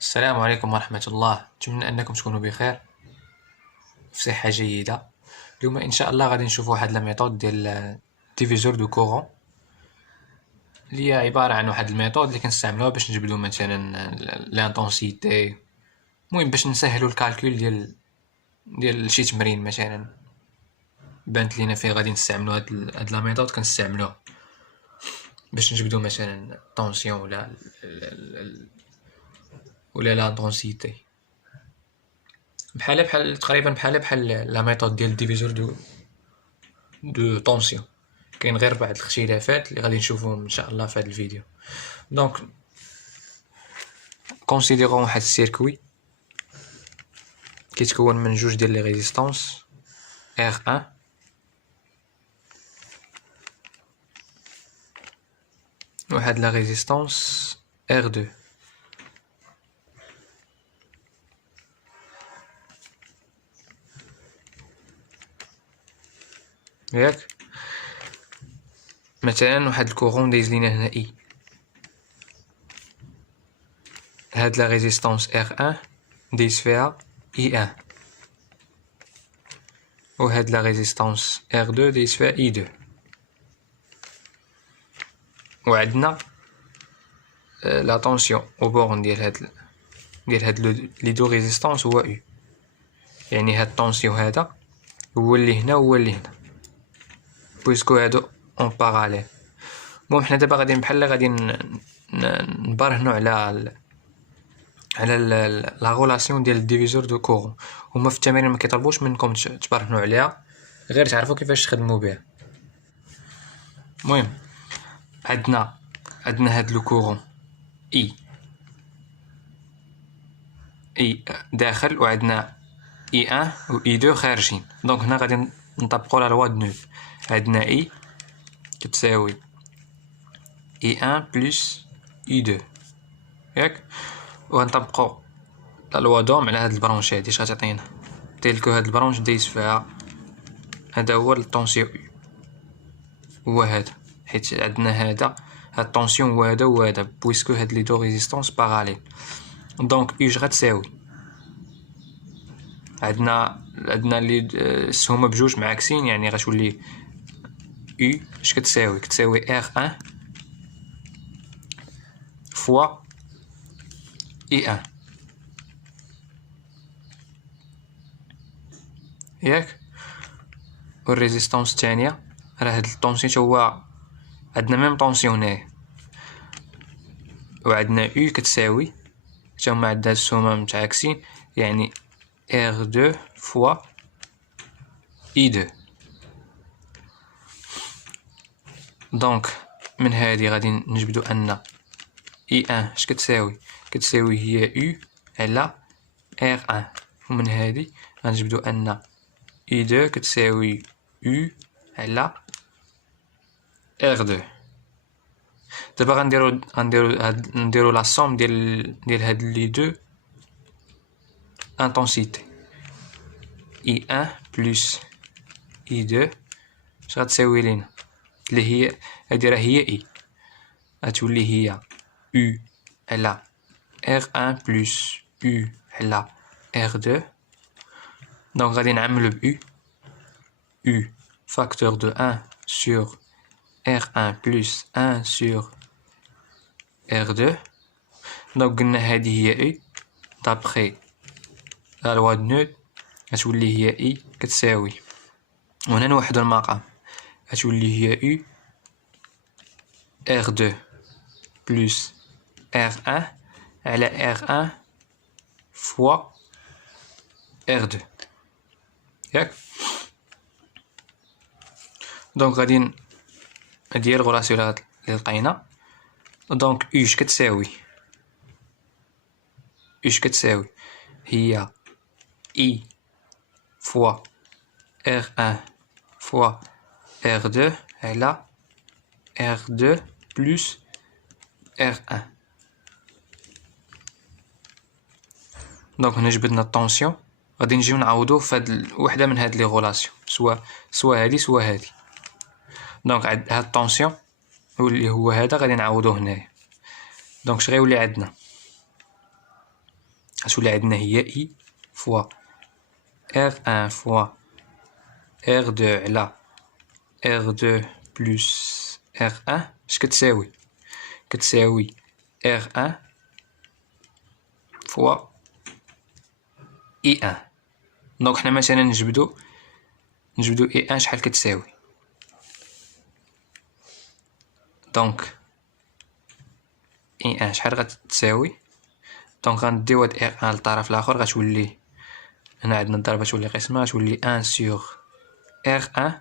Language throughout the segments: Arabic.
السلام عليكم ورحمة الله. أتمنى أنكم تكونوا بخير في صحة جيدة. اليوم إن شاء الله غادي نشوفوا واحد لا ميثود ديال ديفيزور دو كورون، اللي هي عبارة عن واحد الميثود اللي كنستعملوها باش نجبدو مثلا لانتونسيتي، المهم باش نسهلو الكالكول ديال شي تمرين. مثلا بانت لينا فيه غادي نستعملو هاد لا ميثود، كنستعملوها باش نجبدو مثلا الطونسيون ولا لانتونسيتي، بحال تقريبا بحال لا ميثود ديال ديفيزور دو طونسيون. كاين غير بعض الاختلافات اللي غادي نشوفوهم ان شاء الله في هذا الفيديو. دونك كونسيديرون واحد السيركوي كيتكون من جوج ديال لي ريزيستانس R1 وواحد لا ريزيستانس R2. ياك مثلا واحد الكورون دايز لينا هنا اي، هاد لا ريزيستانس R1 دايز فيها I1 وهاد لا ريزيستانس R2 دايز فيها I2، وعندنا لا طونسيون او بورن ديال هاد لي دو ريزيستانس هو U، يعني هاد الطونسيون هذا هو اللي هنا هو اللي هنا، بويسكو هادو اون باراليل. بون حنا دابا غادي بحال غادي نبرهنو على لا غولاسيون ديال الديفيزور دو كورون. هما في التمارين ما كيطلبوش منكم تبرهنوا عليها، غير تعرفوا كيفاش تخدموا بها. المهم عندنا هاد لو كورون اي داخل، وعندنا اي 1 و اي 2 خارجين. دونك هنا غادي نطبقوا لا لوا د نول. عندنا اي كتساوي اي 1 بلس اي 2، ياك، وغنطبقوا لا لوا دوم على هاد البرونش هادي. اش غتعطينا؟ تيلكو هاد البرونش دايز فيها، هذا هو الطونسيون هو هذا، حيت عندنا هذا هاد الطونسيون هو هذا وهذا، بويسكو هاد لي دو ريزيستانس باراليل. دونك اش غتساوي؟ عندنا لي السهومه بجوج معاكسين، يعني غتولي U اش كتساوي؟ كتساوي R1 فوا I1، ياك. والريزيستانس الثانيه راه هاد الطونسيون هو عندنا ميم طونسيون هنايا، وعندنا U كتساوي حتى هما عندها السهومه متعاكسين، يعني R2 فوا I2. دونك من هذه غادي نجبدو ان I1 اش كتساوي؟ كتساوي هي U على R1، ومن هذه غنجبدو ان I2 كتساوي U على R2. دابا غنديرو لا سوم ديال هاد لي دو انتونسيتي. I1 بلس I2 اش غتساوي لينا؟ اللي هي هادي راه هي I، غتولي هي U على R1 بلس U على R2. دونك غادي نعملو ب U فاكتور دو 1 sur R1 plus 1 sur R2. دونك قلنا هادي هي I دابخي لا لوا د نول، غتولي هي I كتساوي، وهنا نوحدو المقام، غتولي هي U R2 plus R1 على R1 فوا R2، ياك. دونك غادي هادي هي الغولاسيون اللي لقينا. دونك اش كتساوي هي I فوا R1 فوا R2 على R2 plus R1. دونك هنا جبدنا الطونسيون، غادي نجيو نعوضوه في هاد وحده من هاد لي غولاسيون، سوا هادي سوا هادي. دونك هاد الطونسيون اللي هو هذا غادي نعوضوه هنايا. دونك اش غيولي عندنا؟ غتولي عندنا هي اي فوا R1 فوا R2 على R2 بلس R1 اش كتساوي؟ كتساوي R1 فوا I1. دونك حنا مثلا نجبدو I1 شحال كتساوي؟ دونك I1 شحال غتساوي؟ دونك غنديو هاد R1 للطرف الاخر، غتولي هنا عندنا الضربه تولي قسمه، غتولي 1 sur R1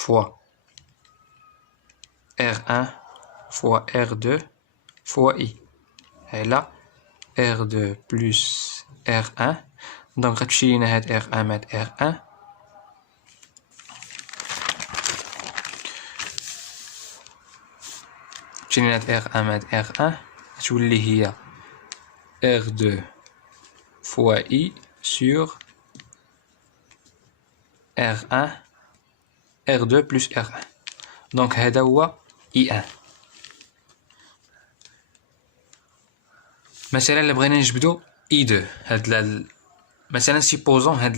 fois R1 fois R2 fois I على R2 plus R1. دونك غتمشي لينا هاد R1 مع R1، تمشي لينا هاد R1 مع R1، غتولي هي R2 fois I sur R1 R2 plus R1. دونك هذا هو I1. مثلا الا بغينا نجبدو I2، هاد مثلا سيبوزون هاد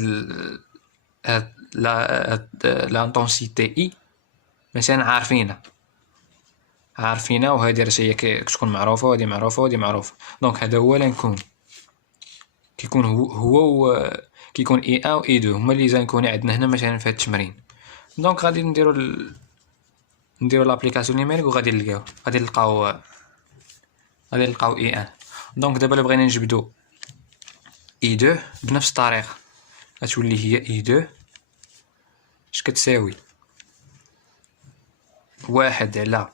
لانتونسيتي I مثلا عارفينها وهذه راه هي كتكون معروفه وهذه معروفه وهذه معروفه. دونك هذا هو لانكون كيكون هو كيكون I1 و I2 هما لي زانكوني عندنا هنا مثلا في هاد التمرين. دونك غادي نديرو لابليكاسيون نيميريك وغادي نلقاو I1. دونك دابا الا بغينا نجبدو I2 بنفس الطريقه، غتولي هي I2 اش كتساوي؟ 1 على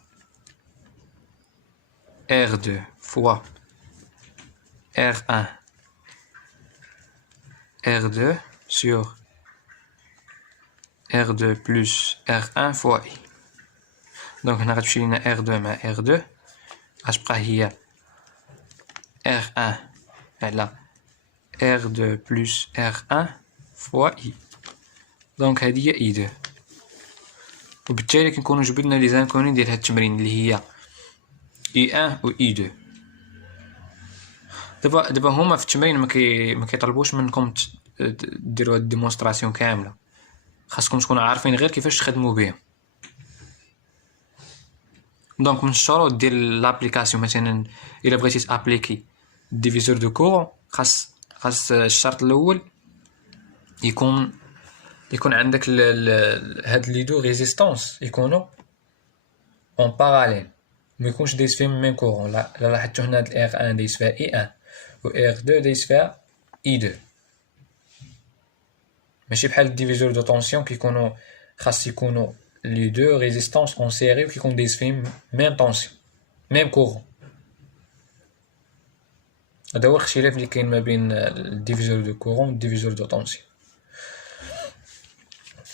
R2 فوا R1 R2 sur R2 plus R1 fois I. دونك هنا غتمشي لينا R2 مع R2، غتبقى هي R1 على R2 plus R1 fois I. دونك هذه هي I2. وبالتالي كنكونوا جبدنا لي زانكوني ديال هاد التمرين اللي هي I1 و I2. دابا هما في التمرين ما كيطلبوش منكم ديروا هاد الديمونستراسيون كامله، خاصكم تكونوا عارفين غير كيفاش تخدموا بهم. دونك من الشروط ديال لابليكاسيون مثلا الا بغيتي تابليكي ديفيزور دو كورون، خاص الشرط الاول يكون عندك هاد لي دو ريزيستانس يكونوا اون باراليل، ما يكونش دايز فيهم ميم كورون. لا لاحظتوا هنا هاد R1 دايز فيها I1 و R2 دايز فيها I2، ماشي بحال الديفيزور دو طونسيون خاص يكونوا لي دو ريزيستانس اون سيري وكيكون دايز فيهم ميم طونسيون ميم كورون. هذا هو الاختلاف اللي كاين ما بين الديفيزور دو كورون و الديفيزور دو طونسيون.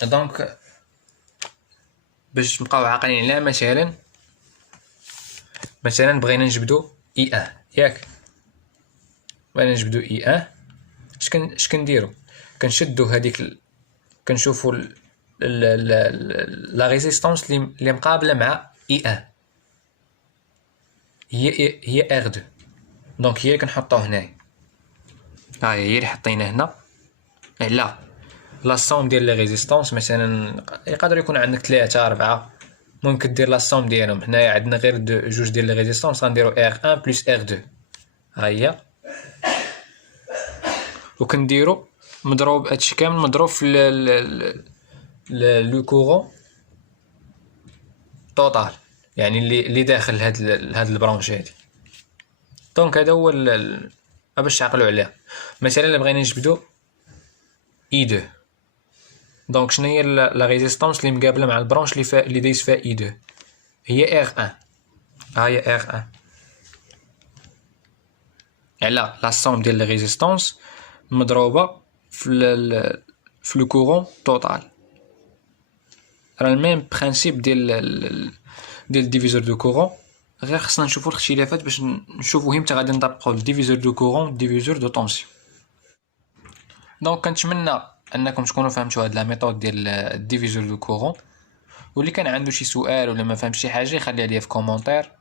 دونك باش نبقاو عاقلين عليها، مثلا بغينا نجبدو I1 ياك، بغينا نجبدو I1 اش كنديرو؟ كنشدو هذيك كنشوفو لا ريزيستانس اللي مقابله مع I1 هي R2. دونك هي كنحطوه هنايا، هي اللي حطينا هنا على لا سوم ديال لي ريزيستانس. مثلا يقدر يكون عندك 3 4، ممكن دير لا سوم ديالهم. هنايا عندنا غير جوج ديال لي ريزيستانس، غنديرو R1 بلس R2 هي، وكنديرو مضروب هادشي كامل مضروب في لو كورون توتال، يعني اللي داخل هاد البرونش هادي. دونك هذا هو باش تعقلوا عليها. مثلا الا بغينا نجبدو I2، دونك شنو هي لا ريزيستانس اللي مقابله مع البرونش اللي دايز فيها I2؟ هي R1. هي R1 على لا سوم ديال لي ريزيستانس مضروبه في لو كورون توتال. راه الميم برانسيپ ديال الديفيزور دو كورون، غير خصنا نشوفو الاختلافات باش نشوفو امتى غادي نطبقو الديفيزور دو كورون والديفيزور دو طونسيون. دونك كنتمنى انكم تكونوا فهمتوا هاد لا ميثود ديال الديفيزور دو كورون، واللي كان عنده شي سؤال ولا ما فهم شي حاجه يخليها ليا في كومونتير.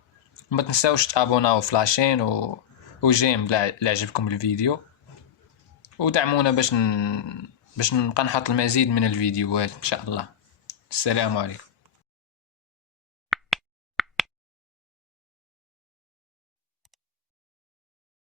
ما تنساوش تابوناو في لاشين وجيم لا عجبكم الفيديو، ودعمونا باش نبقى نحط المزيد من الفيديوهات ان شاء الله. السلام عليكم.